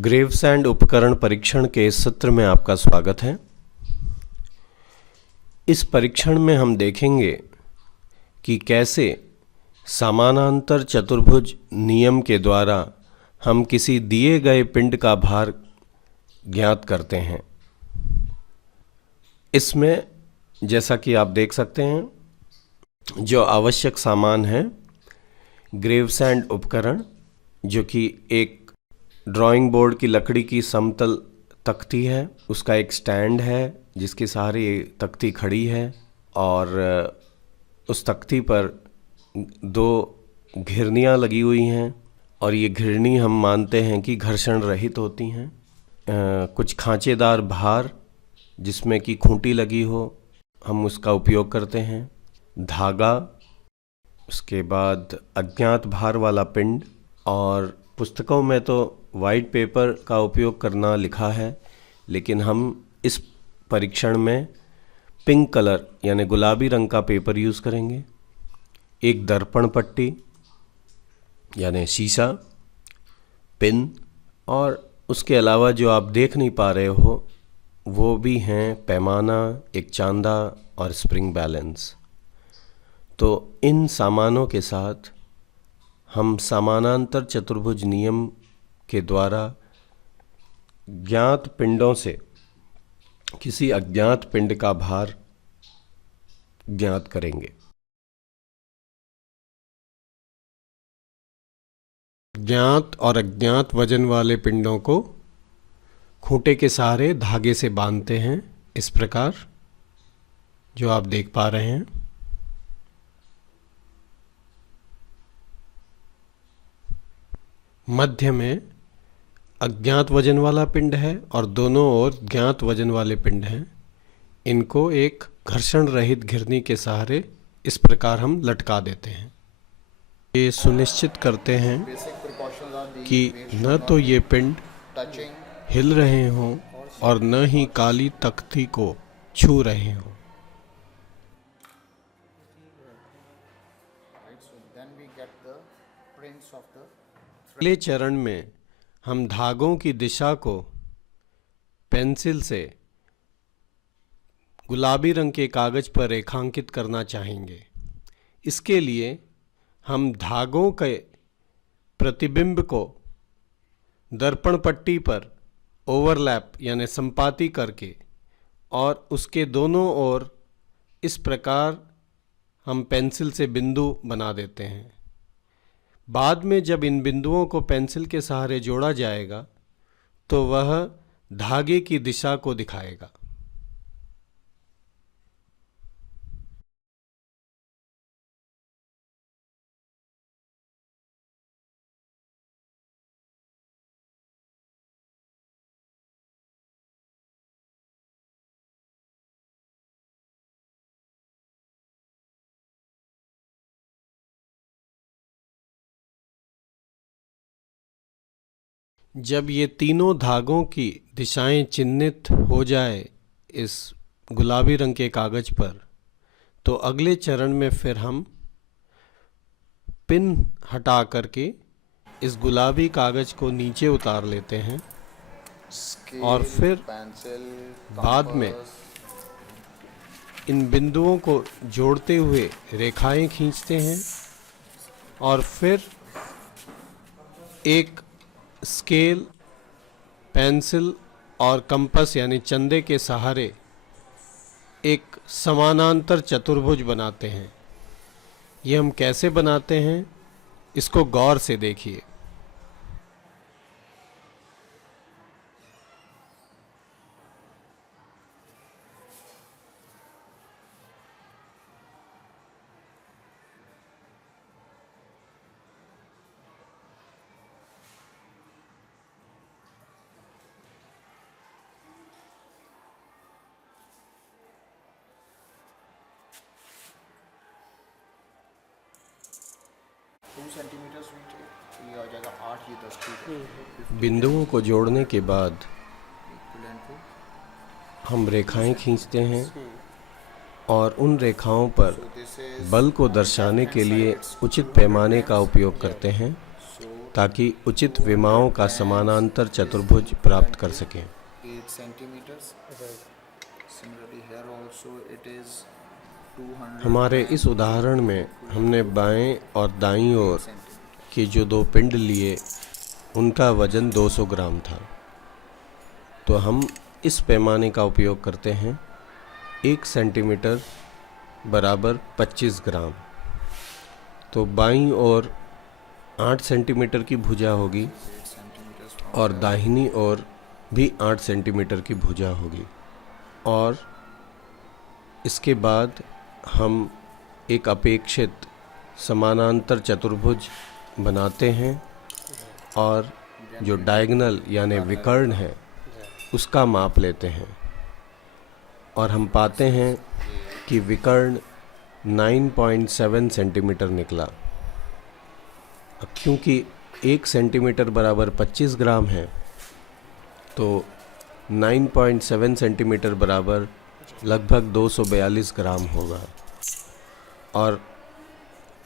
ग्रेवसैंड उपकरण परीक्षण के इस सत्र में आपका स्वागत है। इस परीक्षण में हम देखेंगे कि कैसे समानांतर चतुर्भुज नियम के द्वारा हम किसी दिए गए पिंड का भार ज्ञात करते हैं। इसमें जैसा कि आप देख सकते हैं, जो आवश्यक सामान है, ग्रेवसैंड उपकरण, जो कि एक ड्राइंग बोर्ड की लकड़ी की समतल तख्ती है, उसका एक स्टैंड है जिसके सहारे ये तख्ती खड़ी है, और उस तख्ती पर दो घिरनियाँ लगी हुई हैं, और ये घिरनी हम मानते हैं कि घर्षण रहित होती हैं। कुछ खांचेदार भार जिसमें कि खूंटी लगी हो, हम उसका उपयोग करते हैं। धागा, उसके बाद अज्ञात भार वाला पिंड, और पुस्तकों में तो वाइट पेपर का उपयोग करना लिखा है, लेकिन हम इस परीक्षण में पिंक कलर यानी गुलाबी रंग का पेपर यूज़ करेंगे। एक दर्पण पट्टी यानी शीशा, पिन, और उसके अलावा जो आप देख नहीं पा रहे हो वो भी हैं पैमाना, एक चांदा और स्प्रिंग बैलेंस। तो इन सामानों के साथ हम समानांतर चतुर्भुज नियम के द्वारा ज्ञात पिंडों से किसी अज्ञात पिंड का भार ज्ञात करेंगे। ज्ञात और अज्ञात वजन वाले पिंडों को खूंटे के सहारे धागे से बांधते हैं, इस प्रकार जो आप देख पा रहे हैं। मध्य में अज्ञात वजन वाला पिंड है और दोनों ओर ज्ञात वजन वाले पिंड हैं। इनको एक घर्षण रहित घिरनी के सहारे इस प्रकार हम लटका देते हैं। ये सुनिश्चित करते हैं कि न तो ये पिंड हिल रहे हों और न ही काली तख्ती को छू रहे हों। अगले चरण में हम धागों की दिशा को पेंसिल से गुलाबी रंग के कागज पर रेखांकित करना चाहेंगे। इसके लिए हम धागों के प्रतिबिंब को दर्पण पट्टी पर ओवरलैप यानी संपाती करके और उसके दोनों ओर इस प्रकार हम पेंसिल से बिंदु बना देते हैं। बाद में जब इन बिंदुओं को पेंसिल के सहारे जोड़ा जाएगा तो वह धागे की दिशा को दिखाएगा। जब ये तीनों धागों की दिशाएं चिन्हित हो जाए इस गुलाबी रंग के कागज पर, तो अगले चरण में फिर हम पिन हटा करके इस गुलाबी कागज को नीचे उतार लेते हैं, और फिर बाद में इन बिंदुओं को जोड़ते हुए रेखाएं खींचते हैं, और फिर एक स्केल, पेंसिल और कंपास यानी चंदे के सहारे एक समानांतर चतुर्भुज बनाते हैं। ये हम कैसे बनाते हैं, इसको गौर से देखिए। ये हो जाएगा 8 ये 10 फीट। बिंदुओं को जोड़ने के बाद हम रेखाएं खींचते हैं और उन रेखाओं पर बल को दर्शाने के लिए उचित पैमाने का उपयोग करते हैं। ताकि उचित विमाओं का समानांतर चतुर्भुज प्राप्त कर सकें। 8 centimeters. Similarly here also it is 200 हमारे इस उदाहरण में हमने बाएं और दाईं ओर centimeters. के जो दो पिंड लिए उनका वजन 200 ग्राम था। तो हम इस पैमाने का उपयोग करते हैं। 1 सेंटीमीटर बराबर 25 ग्राम। तो बाईं ओर 8 सेंटीमीटर की भुजा होगी 8 centimeters from और दाहिनी ओर भी 8 सेंटीमीटर की भुजा होगी। और इसके बाद हम एक अपेक्षित समानांतर चतुर्भुज बनाते हैं और जो डायगोनल यानी विकर्ण है उसका माप लेते हैं और हम पाते हैं कि विकर्ण 9.7 सेंटीमीटर निकला। अब क्योंकि 1 सेंटीमीटर बराबर 25 ग्राम है तो 9.7 सेंटीमीटर बराबर लगभग 242 ग्राम होगा। और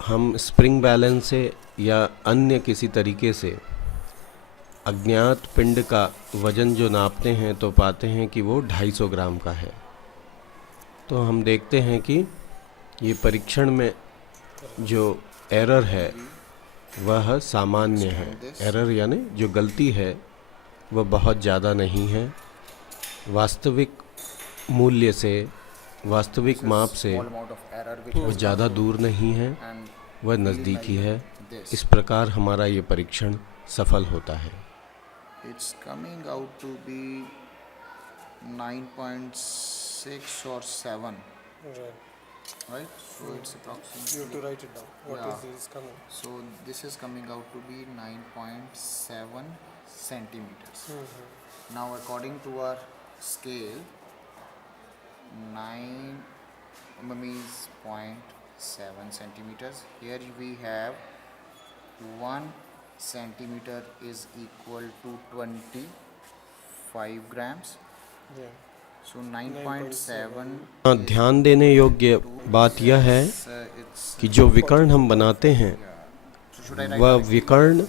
हम स्प्रिंग बैलेंस से या अन्य किसी तरीके से अज्ञात पिंड का वजन जो नापते हैं तो पाते हैं कि वो 250 ग्राम का है। तो हम देखते हैं कि ये परीक्षण में जो एरर है वह सामान्य है। एरर यानी जो गलती है वह बहुत ज़्यादा नहीं है। वास्तविक मूल्य से, वास्तविक माप से small amount of error which वो is ज़्यादा दूर नहीं है, and वह नज़दीकी है। this. इस प्रकार हमारा ये परीक्षण सफल होता है। It's coming out to be 9.6 or 7, Right. right? So it's You approximately. have to write it down. What Yeah. is this coming? So this is coming out to be 9.7 centimeters. Now according to our scale, 9 means 0.7 centimeters. Here we have 1 centimeter is equal to 25 grams. Yeah. So 9.7 हाँ, ध्यान देने योग्य बात यह है it's कि जो विकर्ण हम बनाते हैं so should I write वह down? विकर्ण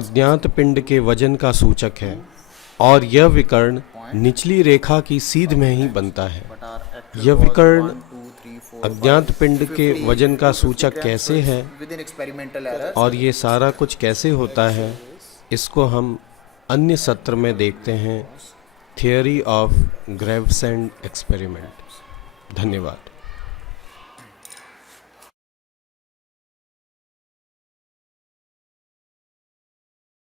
अज्ञात पिंड के वजन का सूचक है और यह विकर्ण निचली रेखा की सीध में ही बनता है। But our actual यह was विकर्ण 1, 2, 3, 4, अज्ञात 5, पिंड के 50, वजन का 50 सूचक grams, कैसे so it's है within experimental error. और ये सारा कुछ कैसे होता है इसको हम अन्य सत्र में देखते हैं। Theory of Gravesend experiment. धन्यवाद।